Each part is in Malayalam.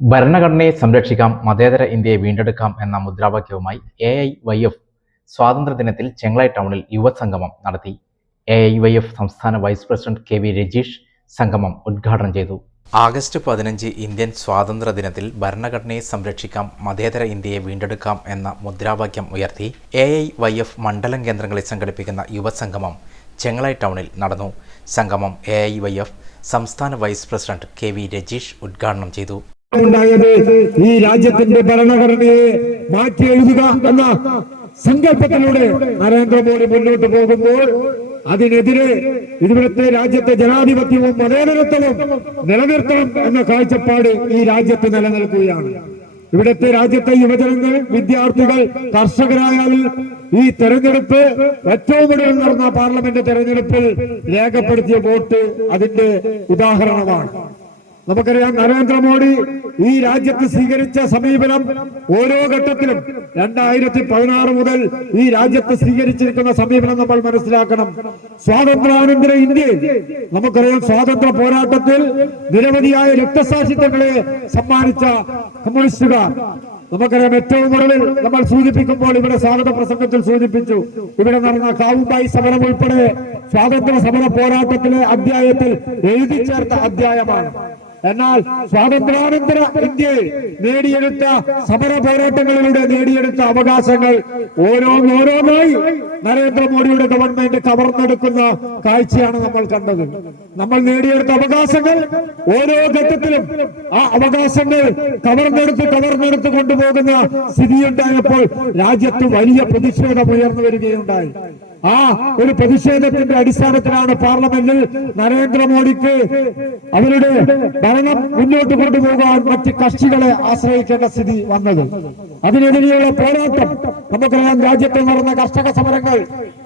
ഭരണഘടനയെ സംരക്ഷിക്കാം മതേതര ഇന്ത്യയെ വീണ്ടെടുക്കാം എന്ന മുദ്രാവാക്യവുമായി എ ഐ വൈ എഫ് സ്വാതന്ത്ര്യദിനത്തിൽ ചെങ്ങളായി ടൗണിൽ യുവസംഗമം നടത്തി. എ ഐ വൈ എഫ് സംസ്ഥാന vice president K V Rajeesh സംഗമം ഉദ്ഘാടനം ചെയ്തു. ആഗസ്റ്റ് പതിനഞ്ച് ഇന്ത്യൻ സ്വാതന്ത്ര്യ ദിനത്തിൽ ഭരണഘടനയെ സംരക്ഷിക്കാം മതേതര ഇന്ത്യയെ വീണ്ടെടുക്കാം എന്ന മുദ്രാവാക്യം ഉയർത്തി എ ഐ വൈ എഫ് മണ്ഡലം കേന്ദ്രങ്ങളിൽ സംഘടിപ്പിക്കുന്ന യുവസംഗമം ചെങ്ങളായി ടൗണിൽ നടന്നു. സംഗമം എ ഐ വൈ എഫ് സംസ്ഥാന vice president K V Rajeesh ഉദ്ഘാടനം ചെയ്തു. ഉണ്ടായത് ഈ രാജ്യത്തിന്റെ ഭരണഘടനയെ മാറ്റി എഴുതുക എന്ന സങ്കല്പത്തിലൂടെ നരേന്ദ്രമോദി മുന്നോട്ട് പോകുമ്പോൾ അതിനെതിരെ ഇവിടുത്തെ രാജ്യത്തെ ജനാധിപത്യവും മതേതരത്വവും നിലനിർത്തണം എന്ന കാഴ്ചപ്പാട് ഈ രാജ്യത്ത് നിലനിൽക്കുകയാണ്. ഇവിടുത്തെ രാജ്യത്തെ യുവജനങ്ങൾ വിദ്യാർത്ഥികൾ കർഷകരായാലും ഈ തെരഞ്ഞെടുപ്പ് ഏറ്റവും കൂടുതൽ നടന്ന പാർലമെന്റ് തെരഞ്ഞെടുപ്പിൽ രേഖപ്പെടുത്തിയ വോട്ട് അതിന്റെ ഉദാഹരണമാണ്. നമുക്കറിയാം നരേന്ദ്രമോദി ഈ രാജ്യത്ത് സ്വീകരിച്ച സമീപനം ഓരോ ഘട്ടത്തിലും രണ്ടായിരത്തി പതിനാറ് മുതൽ ഈ രാജ്യത്ത് സ്വീകരിച്ചിരിക്കുന്ന സമീപനം നമ്മൾ മനസ്സിലാക്കണം. സ്വാതന്ത്ര്യാനന്തര ഇന്ത്യയിൽ നമുക്കറിയാം സ്വാതന്ത്ര്യ പോരാട്ടത്തിൽ നിരവധിയായ രക്തസാക്ഷിത്വങ്ങളെ സമ്മാനിച്ച കമ്മ്യൂണിസ്റ്റുകാർ. നമുക്കറിയാം ഏറ്റവും ഒടുവിൽ നമ്മൾ സൂചിപ്പിക്കുമ്പോൾ ഇവിടെ സ്വാഗത പ്രസംഗത്തിൽ സൂചിപ്പിച്ചു. ഇവിടെ നടന്ന കാവുബായി സമരം ഉൾപ്പെടെ സ്വാതന്ത്ര്യ സമര പോരാട്ടത്തിലെ അധ്യായത്തിൽ എഴുതി ചേർത്ത അധ്യായമാണ്. എന്നാൽ സ്വാതന്ത്ര്യാനന്തര ഇന്ത്യയിൽ നേടിയെടുത്ത സമര പോരാട്ടങ്ങളിലൂടെ നേടിയെടുത്ത അവകാശങ്ങൾ ഓരോന്നോരോന്നായി നരേന്ദ്രമോദിയുടെ ഗവൺമെന്റ് കവർന്നെടുക്കുന്ന കാഴ്ചയാണ് നമ്മൾ കണ്ടത്. നമ്മൾ നേടിയെടുത്ത അവകാശങ്ങൾ ഓരോ ഘട്ടത്തിലും ആ അവകാശങ്ങൾ കവർന്നെടുത്ത് കവർന്നെടുത്ത് കൊണ്ടുപോകുന്ന സ്ഥിതിയുണ്ടായപ്പോൾ രാജ്യത്ത് വലിയ പ്രതിഷേധം ഉയർന്നു വരികയുണ്ടായി. ആ ഒരു പ്രതിഷേധത്തിന്റെ അടിസ്ഥാനത്തിലാണ് പാർലമെന്റിൽ നരേന്ദ്രമോദിക്ക് അവരുടെ ഭരണം മുന്നോട്ട് കൊണ്ടുപോകാൻ മറ്റ് കക്ഷികളെ ആശ്രയിക്കേണ്ട സ്ഥിതി വന്നത്. അതിനെതിരെയുള്ള പോരാട്ടം. നമുക്കറിയാം രാജ്യത്ത് നടന്ന കർഷക സമരങ്ങൾ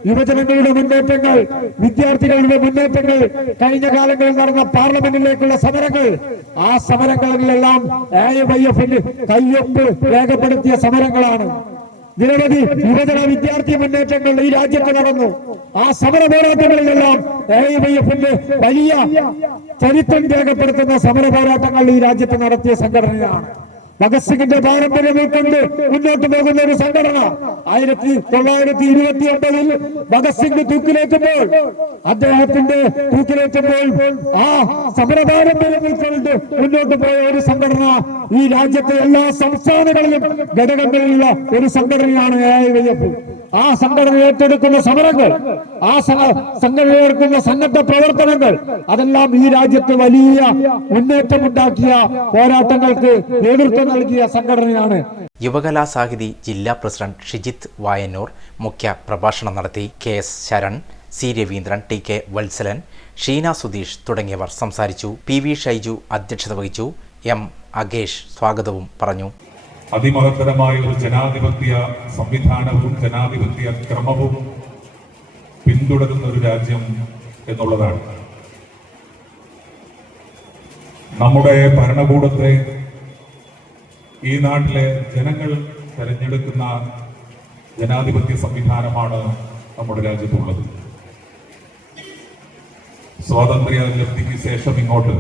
യുവജനങ്ങളുടെ മുന്നേറ്റങ്ങൾ വിദ്യാർത്ഥികളുടെ മുന്നേറ്റങ്ങൾ കഴിഞ്ഞ കാലങ്ങളിൽ നടന്ന പാർലമെന്റിലേക്കുള്ള സമരങ്ങൾ. ആ സമരങ്ങളിലെല്ലാം എ എഫിന് കയ്യൊപ്പ് രേഖപ്പെടുത്തിയ സമരങ്ങളാണ്. നിരവധി യുവജന വിദ്യാർത്ഥി മുന്നേറ്റങ്ങൾ ഈ രാജ്യത്ത് നടന്നു. ആ സമര പോരാട്ടങ്ങളിലെല്ലാം വലിയ ചരിത്രം രേഖപ്പെടുത്തുന്ന സമര പോരാട്ടങ്ങൾ ഈ രാജ്യത്ത് നടത്തിയ സംഘടനയാണ്. ഭഗത് സിംഗിന്റെ പാരമ്പര്യം മുന്നോട്ട് പോകുന്ന ഒരു സംഘടന. ആയിരത്തി തൊള്ളായിരത്തി ഇരുപത്തി ഒമ്പതിൽ ഭഗത് സിംഗ് തൂക്കിലേറ്റുമ്പോൾ അദ്ദേഹത്തിന്റെ തൂക്കിലേറ്റുമ്പോൾ ആ സമര പാരമ്പര്യം മുന്നോട്ട് പോയ ഒരു സംഘടന ഈ രാജ്യത്തെ എല്ലാ സംസ്ഥാനങ്ങളിലും ഘടകങ്ങളിലുള്ള ഒരു സംഘടനയാണ് എ ഐ വൈ ആ സംഘടന ഏറ്റെടുക്കുന്ന സമരങ്ങൾ ആ സംഘടന എടുക്കുന്ന സന്നദ്ധ പ്രവർത്തനങ്ങൾ അതെല്ലാം ഈ രാജ്യത്ത് വലിയ മുന്നേറ്റമുണ്ടാക്കിയ പോരാട്ടങ്ങൾക്ക് നേതൃത്വം നൽകിയ സംഘടനയാണ്. യുവകലാ സാഹിതി ജില്ലാ പ്രസിഡന്റ് ഷിജിത്ത് വായന്നൂർ മുഖ്യ പ്രഭാഷണം നടത്തി K S Sharan C Raveendran T K Vatsalan Sheena Sudheesh തുടങ്ങിയവർ സംസാരിച്ചു. പി വി ഷൈജു അധ്യക്ഷത വഹിച്ചു. എം അഗേഷ് സ്വാഗതവും പറഞ്ഞു. അതിമഹത്തരമായ ഒരു ജനാധിപത്യ സംവിധാനവും ജനാധിപത്യ ക്രമവും പിന്തുടരുന്ന ഒരു രാജ്യം എന്നുള്ളതാണ്. നമ്മുടെ ഭരണകൂടത്തെ ഈ നാട്ടിലെ ജനങ്ങൾ തെരഞ്ഞെടുക്കുന്ന ജനാധിപത്യ സംവിധാനമാണ് നമ്മുടെ രാജ്യത്തുള്ളത്. സ്വാതന്ത്ര്യ ലബ്ധിക്ക് ശേഷം ഇങ്ങോട്ട്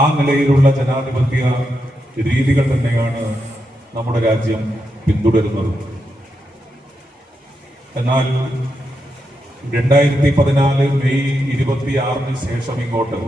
ആ നിലയിലുള്ള ജനാധിപത്യ രീതികൾ തന്നെയാണ് നമ്മുടെ രാജ്യം പിന്തുടരുന്നത്. എന്നാൽ രണ്ടായിരത്തി പതിനാല് മെയ് ഇരുപത്തിയാറിന് ശേഷം ഇങ്ങോട്ട്